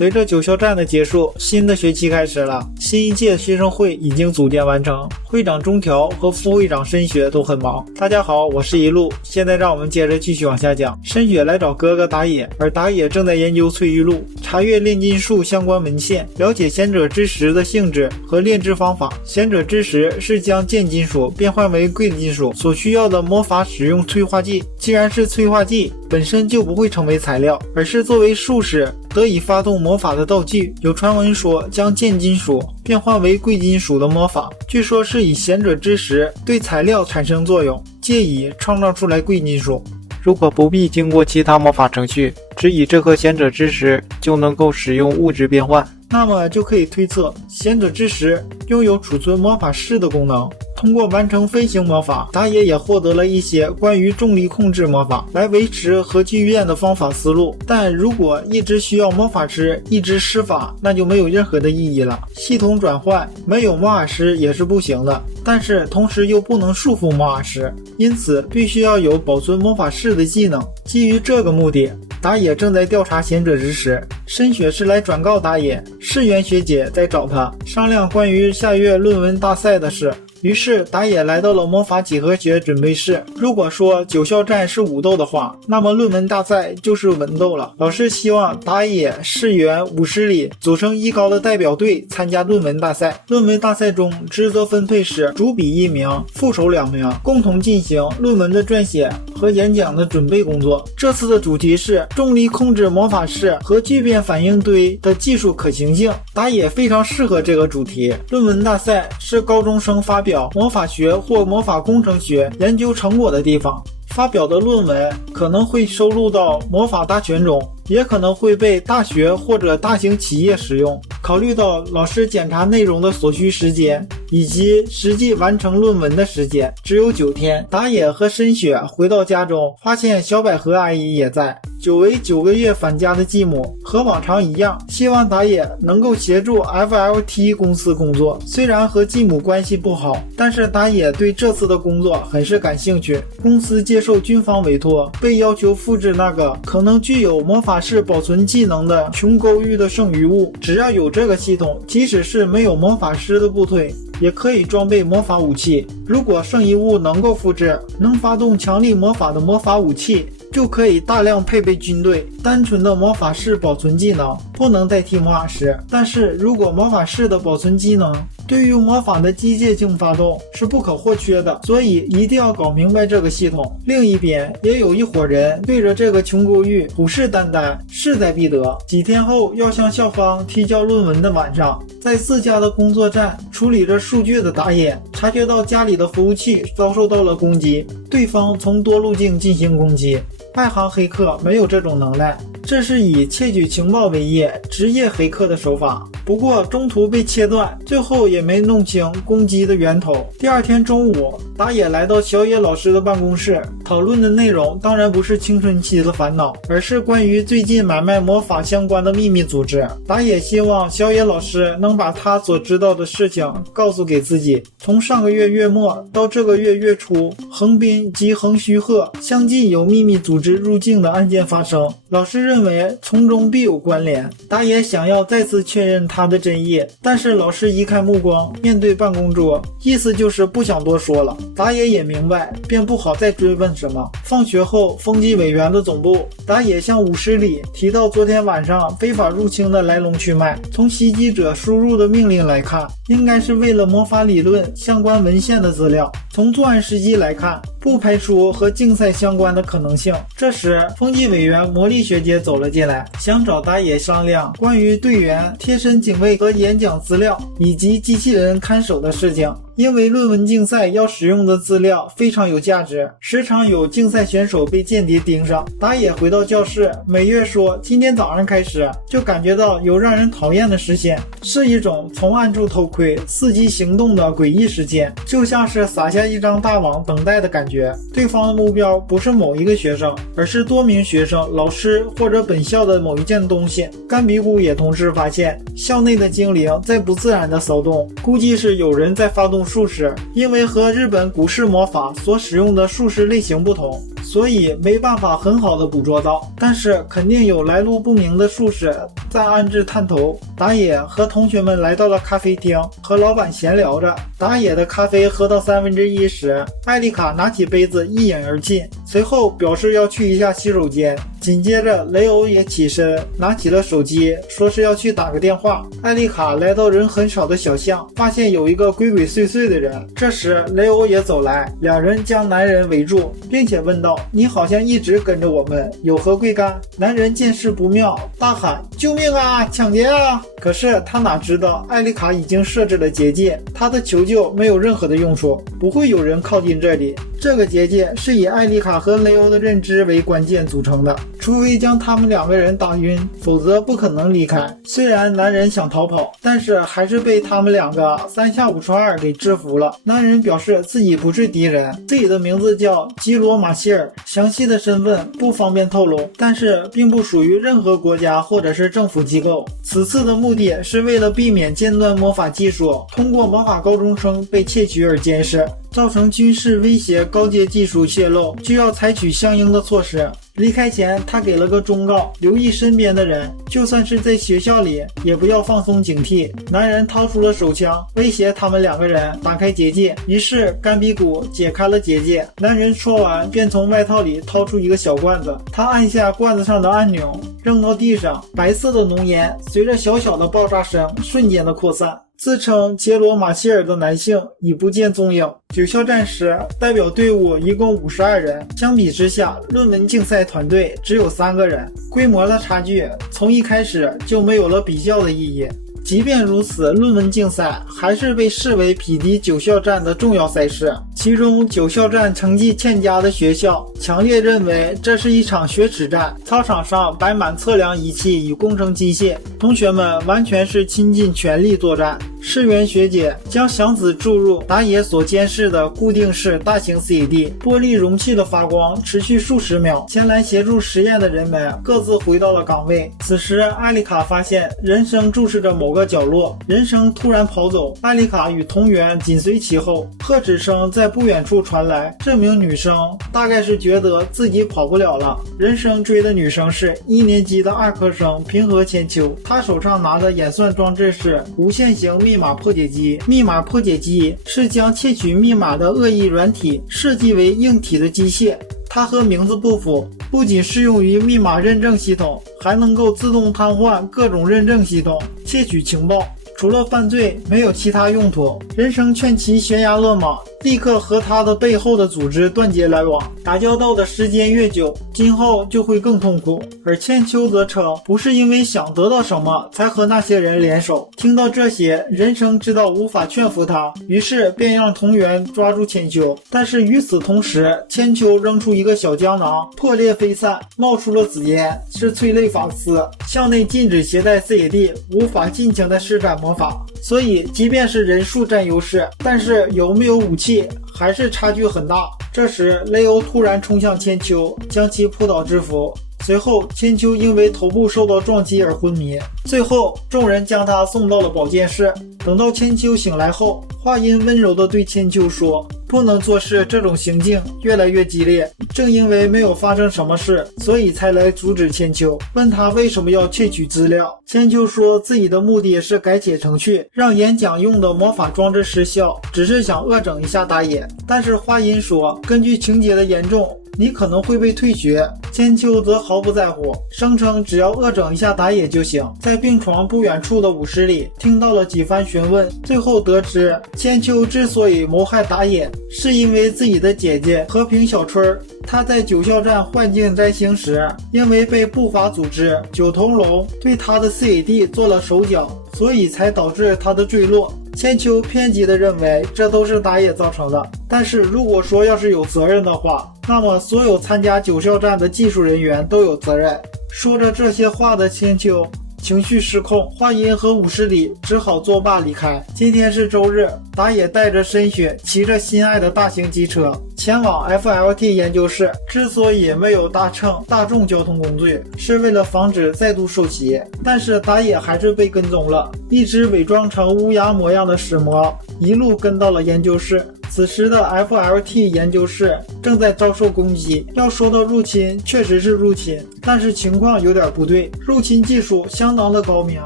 随着九校战的结束，新的学期开始了。新一届学生会已经组建完成，会长中条和副会长深雪都很忙。大家好，我是一路，现在让我们接着继续往下讲。深雪来找哥哥打野，而打野正在研究翠玉录，查阅炼金术相关文献，了解贤者之石的性质和炼制方法。贤者之石是将贱金属变换为贵金属所需要的魔法使用催化剂，既然是催化剂，本身就不会成为材料，而是作为术士得以发动魔法的道具。有传闻说将贱金属变换为贵金属的魔法，据说是以贤者之石对材料产生作用，借以创造出来贵金属。如果不必经过其他魔法程序，只以这颗贤者之石就能够使用物质变换，那么就可以推测贤者之石拥有储存魔法石的功能。通过完成飞行魔法，打野也获得了一些关于重力控制魔法来维持核聚变的方法思路。但如果一直需要魔法师一直施法，那就没有任何的意义了。系统转换没有魔法师也是不行的，但是同时又不能束缚魔法师，因此必须要有保存魔法师的技能。基于这个目的，打野正在调查贤者之石。深雪是来转告打野，世元学姐在找他商量关于下月论文大赛的事。于是打野来到了魔法几何学准备室。如果说九校战是武斗的话，那么论文大赛就是文斗了。老师希望打野、世元、武师里组成一高的代表队参加论文大赛。论文大赛中职责分配是主笔1名，副手2名，共同进行论文的撰写和演讲的准备工作。这次的主题是重力控制魔法室和聚变反应堆的技术可行性。打野非常适合这个主题。论文大赛是高中生发表魔法学或魔法工程学研究成果的地方，发表的论文可能会收录到魔法大全中，也可能会被大学或者大型企业使用。考虑到老师检查内容的所需时间以及实际完成论文的时间只有9天，打野和深雪回到家中，发现小百合阿姨也在。久违9个月返家的继母和往常一样，希望打野能够协助 FLT 公司工作。虽然和继母关系不好，但是打野对这次的工作很是感兴趣。公司接受军方委托，被要求复制那个可能具有魔法师保存技能的琼勾玉的剩余物。只要有这个系统，即使是没有魔法师的部队也可以装备魔法武器。如果剩余物能够复制，能发动强力魔法的魔法武器，就可以大量配备军队。单纯的魔法师保存技能不能代替魔法师，但是如果魔法师的保存技能对于魔法的机械性发动是不可或缺的，所以一定要搞明白这个系统。另一边也有一伙人对着这个琼勾玉虎视眈眈，势在必得。几天后要向校方提交论文的晚上，在自家的工作站处理着数据的打野察觉到家里的服务器遭受到了攻击，对方从多路径进行攻击。外行黑客没有这种能耐，这是以窃取情报为业，职业黑客的手法。不过中途被切断，最后也没弄清攻击的源头。第二天中午，打野来到小野老师的办公室，讨论的内容当然不是青春期的烦恼，而是关于最近买卖魔法相关的秘密组织。打野希望小野老师能把他所知道的事情告诉给自己。从上个月月末到这个月月初，横滨及横须贺相继有秘密组织入境的案件发生，老师认为从中必有关联。打野想要再次确认他的真意，但是老师移开目光，面对办公桌，意思就是不想多说了。打野也明白，便不好再追问什么。放学后，风纪委员的总部，打野向武师里提到昨天晚上非法入侵的来龙去脉。从袭击者输入的命令来看，应该是为了魔法理论相关文献的资料。从作案时机来看，不排除和竞赛相关的可能性。这时，风纪委员魔力学姐走了进来，想找打野商量关于队员贴身警卫和演讲资料以及机器人看守的事情。因为论文竞赛要使用的资料非常有价值，时常有竞赛选手被间谍盯上。打野回到教室，美月说今天早上开始就感觉到有让人讨厌的视线，是一种从暗处偷窥伺机行动的诡异视线，就像是撒下一张大网等待的感觉。对方的目标不是某一个学生，而是多名学生、老师或者本校的某一件东西。干比古也同时发现校内的精灵在不自然的骚动，估计是有人在发动术士，因为和日本古式魔法所使用的术士类型不同，所以没办法很好的捕捉到，但是肯定有来路不明的术士在暗自探头。打野和同学们来到了咖啡厅，和老板闲聊着。打野的咖啡喝到1/3时，艾丽卡拿起杯子一饮而尽，随后表示要去一下洗手间。紧接着雷欧也起身拿起了手机，说是要去打个电话。艾丽卡来到人很少的小巷，发现有一个鬼鬼祟祟的人。这时雷欧也走来，两人将男人围住，并且问道：你好像一直跟着我们，有何贵干？男人见势不妙，大喊：救命啊，抢劫啊！可是他哪知道艾丽卡已经设置了结界，他的求救没有任何的用处，不会有人靠近这里。这个结界是以艾丽卡和雷欧的认知为关键组成的，除非将他们两个人打晕，否则不可能离开。虽然男人想逃跑，但是还是被他们两个3下5除2给制服了。男人表示自己不是敌人，自己的名字叫基罗马希尔，详细的身份不方便透露，但是并不属于任何国家或者是政府机构。此次的目的是为了避免尖端魔法技术通过魔法高中生被窃取而监视，造成军事威胁高阶技术泄露，就要采取相应的措施。离开前，他给了个忠告，留意身边的人，就算是在学校里，也不要放松警惕。男人掏出了手枪，威胁他们两个人打开结界。于是甘比古解开了结界。男人说完，便从外套里掏出一个小罐子，他按下罐子上的按钮，扔到地上，白色的浓烟随着小小的爆炸声瞬间的扩散。自称杰罗马希尔的男性已不见踪影。九校战时，代表队伍一共52人，相比之下，论文竞赛团队只有3个人，规模的差距从一开始就没有了比较的意义。即便如此，论文竞赛还是被视为匹敌九校战的重要赛事。其中九校战成绩欠佳的学校强烈认为这是一场雪耻战，操场上摆满测量仪器与工程机械，同学们完全是倾尽全力作战。世园学姐将响子注入打野所监视的固定式大型 CAD， 玻璃容器的发光持续数十秒，前来协助实验的人们各自回到了岗位。此时艾丽卡发现人生注视着某个角落，人生突然跑走，艾丽卡与同源紧随其后，喝止声在不远处传来，这名女生大概是觉得自己跑不了了。人生追的女生是1年级的2科生平和千秋，她手上拿的演算装置是无线型密码破解机。密码破解机是将窃取密码的恶意软体设计为硬体的机械，它和名字不符，不仅适用于密码认证系统，还能够自动瘫痪各种认证系统，窃取情报。除了犯罪，没有其他用途。人生劝其悬崖勒马，立刻和他的背后的组织断绝来往。打交道的时间越久，今后就会更痛苦。而千秋则称，不是因为想得到什么才和那些人联手。听到这些，人生知道无法劝服他，于是便让同源抓住千秋。但是与此同时，千秋扔出一个小胶囊，破裂飞散，冒出了紫烟，是催泪法丝。校内禁止携带 CAD， 无法尽情的施展魔法。所以即便是人数占优势，但是有没有武器还是差距很大。这时雷欧突然冲向千秋，将其扑倒制服。随后千秋因为头部受到撞击而昏迷，最后众人将他送到了保健室。等到千秋醒来后，话音温柔地对千秋说，不能做事这种行径越来越激烈，正因为没有发生什么事，所以才来阻止千秋，问他为什么要窃取资料。千秋说自己的目的是改写程序，让演讲用的魔法装置失效，只是想恶整一下打野。但是话音说，根据情节的严重，你可能会被退学。千秋则毫不在乎，声称只要恶整一下打野就行。在病床不远处的舞室里听到了几番询问，最后得知千秋之所以谋害打野，是因为自己的姐姐和平小春，她在九校战幻境摘星时，因为被不法组织九头龙对她的 CAD 做了手脚，所以才导致她的坠落。千秋偏激地认为这都是打野造成的，但是如果说要是有责任的话，那么所有参加九校战的技术人员都有责任。说着这些话的千秋情绪失控，话音和舞室里只好作罢离开。今天是周日，打野带着深雪骑着心爱的大型机车前往 FLT 研究室之所以没有搭乘大众交通工具，是为了防止再度受袭，但是打野还是被跟踪了，一只伪装成乌鸦模样的尸魔一路跟到了研究室。此时的 FLT 研究室正在遭受攻击，要说到入侵，确实是入侵，但是情况有点不对，入侵技术相当的高明，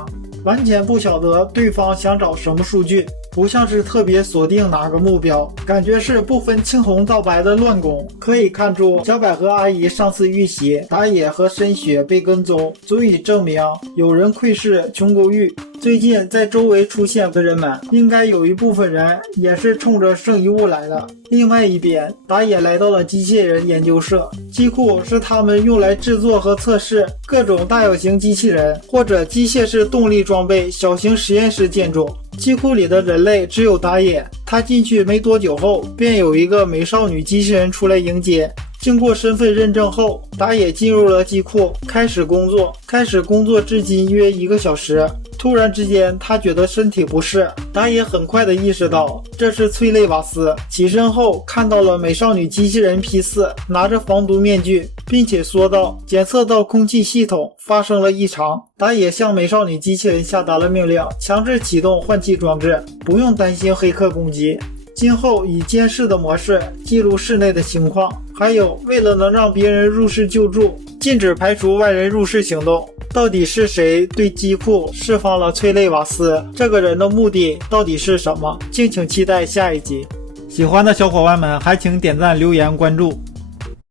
完全不晓得对方想找什么数据，不像是特别锁定哪个目标，感觉是不分青红皂白的乱攻。可以看出小百合阿姨上次遇袭，打野和深雪被跟踪，足以证明有人窥视穷狗玉。最近在周围出现的人们，应该有一部分人也是冲着圣遗物来的。另外一边，打野来到了机器人研究社，机库是他们用来制作和测试各种大小型机器人或者机械式动力装备小型实验室建筑。机库里的人类只有打野，他进去没多久后，便有一个美少女机器人出来迎接。经过身份认证后，打野进入了机库，开始工作至今约1个小时。突然之间，他觉得身体不适，打野很快的意识到这是催泪瓦斯。起身后看到了美少女机器人 P4 拿着防毒面具，并且说道检测到空气系统发生了异常。打野向美少女机器人下达了命令，强制启动换气装置，不用担心黑客攻击。今后以监视的模式记录室内的情况，还有为了能让别人入室救助，禁止排除外人入室行动。到底是谁对机库释放了催泪瓦斯？这个人的目的到底是什么？敬请期待下一集。喜欢的小伙伴们还请点赞、留言、关注。